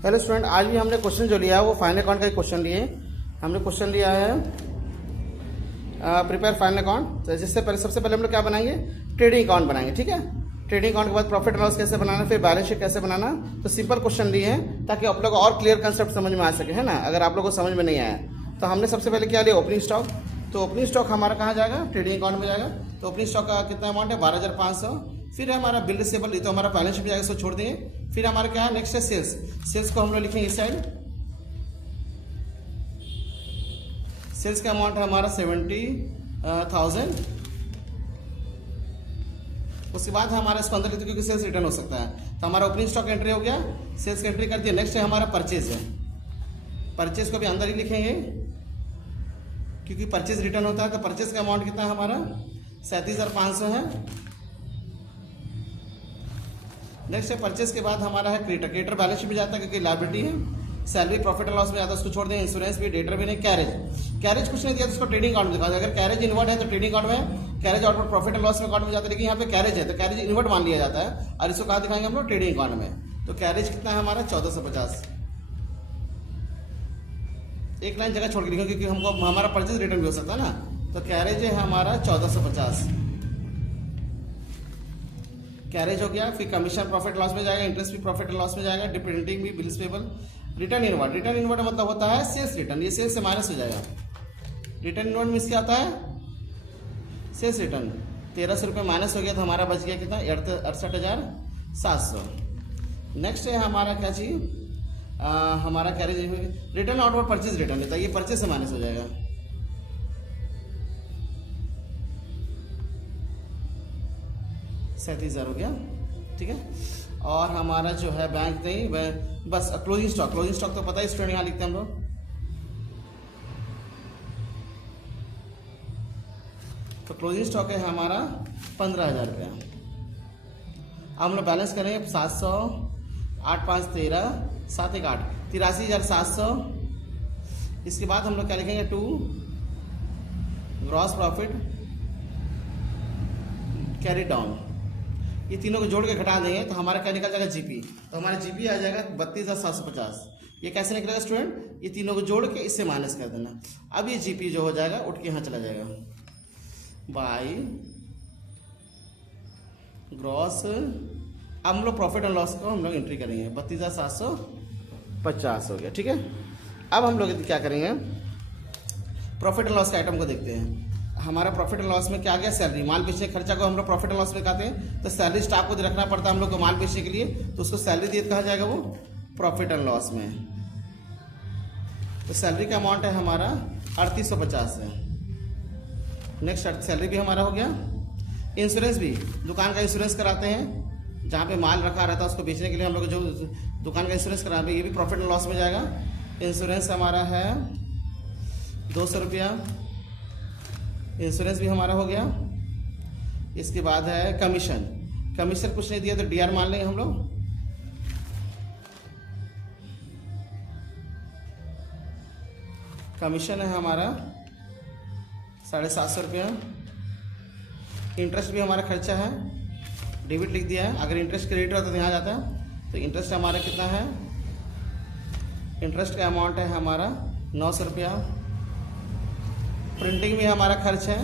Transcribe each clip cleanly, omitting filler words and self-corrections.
Hello student, आज भी हमने क्वेश्चन जो लिया है वो फाइनल अकाउंट का ही क्वेश्चन लिए। हमने क्वेश्चन लिया है प्रिपेयर फाइनल अकाउंट। तो जिससे पहले सबसे पहले हम लोग क्या बनाएंगे, ट्रेडिंग अकाउंट बनाएंगे। ठीक है, ट्रेडिंग अकाउंट के बाद प्रॉफिट एंड लॉस कैसे बनाना, फिर बैलेंस शीट कैसे बनाना। तो सिंपल क्वेश्चन लिए हैं ताकि आप लोग को और क्लियर कंसेप्ट समझ में आ सके, है ना। अगर आप लोग को समझ में नहीं आया तो हमने सबसे पहले क्या लिया, ओपनिंग स्टॉक। तो ओपनिंग स्टॉक हमारा कहाँ जाएगा, ट्रेडिंग अकाउंट में जाएगा। तो ओपनिंग स्टॉक का कितना अमाउंट है, 12,500। फिर हमारा बिल रिसीवेबल, ये तो हमारा बैलेंस शीट में जाएगा, इसको छोड़ देंगे। फिर हमारा क्या है, नेक्स्ट है सेल्स। सेल्स को हम लोग लिखेंगे इस साइड। सेल्स का अमाउंट है हमारा 70,000। उसके बाद हमारा इसको अंदर लिखते क्योंकि सेल्स रिटर्न हो सकता है। तो हमारा ओपनिंग स्टॉक एंट्री हो गया, सेल्स की एंट्री कर दिया। नेक्स्ट है हमारा परचेज है। परचेज को भी अंदर ही लिखेंगे क्योंकि परचेज रिटर्न होता है। तो परचेज का अमाउंट कितना है हमारा, 37,500 है। नेक्स्ट है परचेज के बाद हमारा है क्रेडिटर। क्रेडिटर बैलेंस शीट में जाता है क्योंकि लायबिलिटी है। सैलरी प्रॉफिट एंड लॉस में जाता है, उसको छोड़ दें। इंश्योरेंस भी, डेटर भी नहीं। कैरेज कुछ नहीं दिया तो उसको ट्रेडिंग अकाउंट में दिखा। अगर कैरेज इन्वर्ट है तो ट्रेडिंग अकाउंट में, carriage output profit and loss में अकाउंट में जाता है। लेकिन यहाँ पे कैरेज है तो कैरेज इन्वर्ट मान लिया जाता है और इसको कहाँ दिखाएंगे हम लोग, ट्रेडिंग अकाउंट में। तो कैरेज कितना है हमारा, 1450। एक लाइन जगह छोड़ के लिखेंगे क्योंकि हमको हमारा परचेज रिटर्न भी हो सकता है ना। तो कैरेज है हमारा 1450, कैरेज हो गया। फिर कमीशन प्रॉफिट लॉस में जाएगा, इंटरेस्ट भी प्रॉफिट एंड लॉस में जाएगा, प्रिंटिंग भी, bills payable. Return inward, return inward मतलब होता है सेल्स रिटर्न। ये सेल्स से माइनस हो जाएगा। रिटर्न इनवर्ड मीन्स क्या होता है, सेल्स रिटर्न। 1300 रुपये माइनस हो गया तो हमारा बच गया कितना, 68,700। नेक्स्ट है हमारा क्या चाहिए, हमारा carriage return outward purchase return लेता है। ये परचेज से माइनस हो जाएगा। $37,000 हो गया। ठीक है, और हमारा जो है बैंक नहीं, बस क्लोजिंग स्टॉक। क्लोजिंग स्टॉक तो पता है स्टूडेंट, यहाँ लिखते हैं हम लोग। तो क्लोजिंग स्टॉक है हमारा 15,000 रुपया। अब हम लोग बैलेंस करेंगे 700, 8 5 13, 7 1 8, 83,700। इसके बाद हम लोग क्या लिखेंगे, 2 ग्रॉस प्रॉफिट कैरी डाउन। ये तीनों को जोड़ के घटा देंगे तो हमारा क्या निकल जाएगा, जीपी। तो हमारा जीपी आ जाएगा 32,750। ये कैसे निकलेगा स्टूडेंट, ये तीनों को जोड़ के इससे माइनस कर देना। अब ये जीपी जो हो जाएगा उठ के यहाँ चला जाएगा बाई ग्रॉस। अब हम लोग प्रॉफिट एंड लॉस को हम लोग एंट्री करेंगे, 32,750 हो गया। ठीक है, अब हम लोग क्या करेंगे, प्रॉफिट एंड लॉस के आइटम को देखते हैं। हमारा प्रॉफिट एंड लॉस में क्या गया, सैलरी। माल बेचने खर्चा को हम लोग प्रॉफिट एंड लॉस में कहते हैं। तो सैलरी स्टाफ को रखना पड़ता है हम लोग को माल बेचने के लिए, तो उसको सैलरी दिए कहा जाएगा वो प्रॉफिट एंड लॉस में। तो सैलरी का अमाउंट है हमारा 3850 है। नेक्स्ट सैलरी भी हमारा हो गया। इंश्योरेंस भी, दुकान का इंश्योरेंस कराते हैं, जहाँ पे माल रखा रहता है उसको बेचने के लिए हम लोग जो दुकान का इंश्योरेंस कराते हैं, ये भी प्रॉफिट एंड लॉस में जाएगा। इंश्योरेंस हमारा है 200 रुपया। इंश्योरेंस भी हमारा हो गया। इसके बाद है कमीशन। कमीशन कुछ नहीं दिया तो डीआर मान लेंगे हम लोग। कमीशन है हमारा 750 रुपया। इंटरेस्ट भी हमारा खर्चा है, डेबिट लिख दिया है। अगर इंटरेस्ट क्रेडिट होता तो यहाँ जाता है। तो इंटरेस्ट हमारा कितना है, इंटरेस्ट का अमाउंट है हमारा 900 रुपया। प्रिंटिंग में हमारा खर्च है,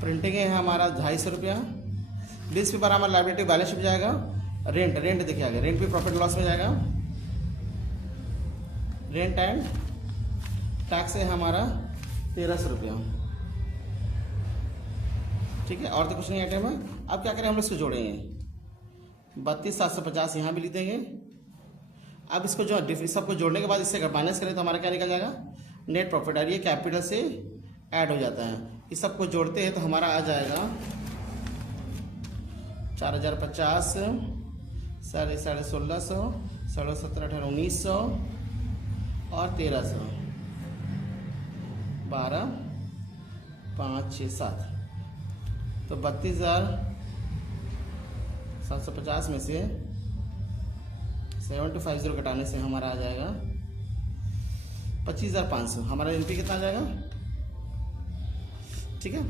प्रिंटिंग है हमारा 250 रुपया। बिल्स पेपर हमारा लायबिलिटी बैलेंस शीट में जाएगा। रेंट देखिए आगे, रेंट भी प्रॉफिट लॉस में जाएगा। रेंट एंड टैक्स है हमारा 1300 रुपया। ठीक है, और तो कुछ नहीं आइटम है। अब क्या करें, हम इसको जोड़ेंगे, 32,750 यहाँ भी लिख देंगे। अब इसको जो सबको जोड़ने के बाद इससे अगर माइनस करें तो हमारा क्या निकल जाएगा, नेट प्रॉफिट। और ये कैपिटल से ऐड हो जाता है। इस सबको जोड़ते हैं तो हमारा आ जाएगा 4,050, 1650, 17, 18, 1900 और 1300, 12, 5, 6, 7। तो 32,750 में से 7250 घटाने से हमारा आ जाएगा 25,500। हमारा एनपी कितना आ जाएगा, ठीक है।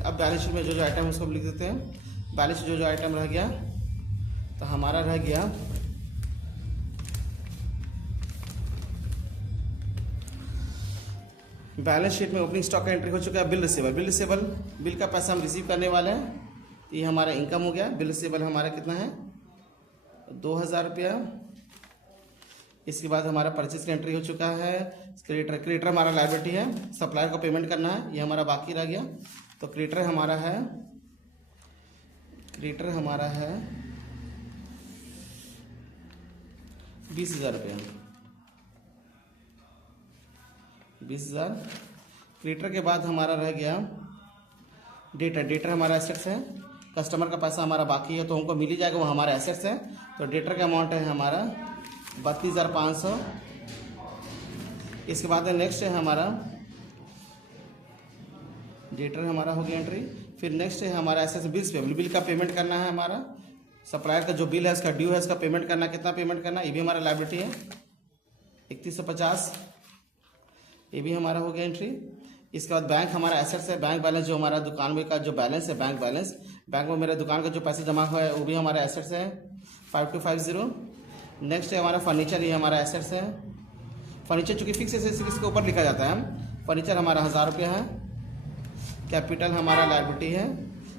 अब बैलेंस शीट में जो जो आइटम उसको लिख देते हैं। बैलेंस शीट जो जो आइटम रह गया तो हमारा रह गया बैलेंस शीट में ओपनिंग स्टॉक का एंट्री हो चुका है। बिल रिसीवेबल बिल का पैसा हम रिसीव करने वाले हैं, तो ये हमारा इनकम हो गया। बिल रिसीवेबल हमारा कितना है 2000 रुपया। इसके बाद हमारा परचेज का एंट्री हो चुका है। क्रेडिटर हमारा लायबिलिटी है, सप्लायर को पेमेंट करना है, ये हमारा बाकी रह गया। तो क्रेडिटर हमारा है 20,000 रुपया, 20,000। क्रेडिटर के बाद हमारा रह गया डेटर हमारा एसेट्स है। कस्टमर का पैसा हमारा बाकी है तो हमको मिल ही जाएगा, वो हमारा एसेट्स है। तो डेटर का अमाउंट है हमारा 32,500। इसके बाद नेक्स्ट है हमारा डेटर हमारा हो गया एंट्री। फिर नेक्स्ट है हमारा एसेट्स बिल्स पेबल, बिल का पेमेंट करना है हमारा। सप्लायर का जो बिल है इसका ड्यू है, इसका पेमेंट करना, कितना पेमेंट करना, ये भी हमारा लायबिलिटी है 3150, ये भी हमारा हो गया एंट्री। इसके बाद बैंक हमारा एसेट्स है। बैंक बैलेंस जो हमारा दुकान में का जो बैलेंस है, बैंक बैलेंस, बैंक में मेरे दुकान का जो पैसे जमा हुआ है वो भी हमारा एसेट्स है 5250। नेक्स्ट है हमारा फर्नीचर, ये हमारा एसेट्स है। फर्नीचर चूँकि फिक्स एसेट्स इसके ऊपर लिखा जाता है। फर्नीचर हमारा 1000 रुपया है। कैपिटल हमारा लायबिलिटी है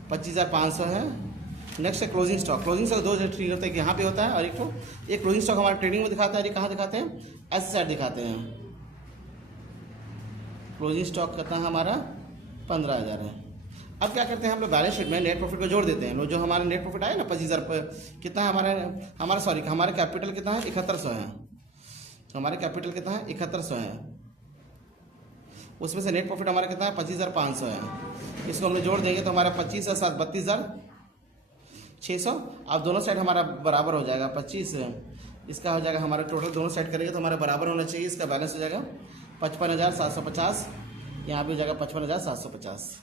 25,500 है। नेक्स्ट है क्लोजिंग स्टॉक। क्लोजिंग स्टॉक दो ट्री होता है, यहाँ पे होता है, और एक क्लोजिंग स्टॉक हमारा ट्रेडिंग में दिखाता है। ये कहाँ दिखाते हैं, ऐसे साइड दिखाते हैं। क्लोजिंग स्टॉक कितना हमारा 15,000 है। अब क्या करते हैं हम लोग बैलेंस शीट में नेट प्रॉफिट को जोड़ देते हैं। जो हमारा नेट प्रॉफिट आया ना 25,000 कितना हमारा कैपिटल कितना है 7100 है। हमारे कैपिटल कितना है 7100 है। उसमें से नेट प्रॉफिट हमारा कितना है 25,500 है। इसको हम लोग जोड़ देंगे तो हमारा 25 और 7 32,600। अब दोनों साइड हमारा बराबर हो जाएगा 25, इसका हो जाएगा हमारा टोटल दोनों साइड करेंगे तो हमारा बराबर होना चाहिए। इसका बैलेंस हो जाएगा 55,750, यहाँ भी हो जाएगा 55,750।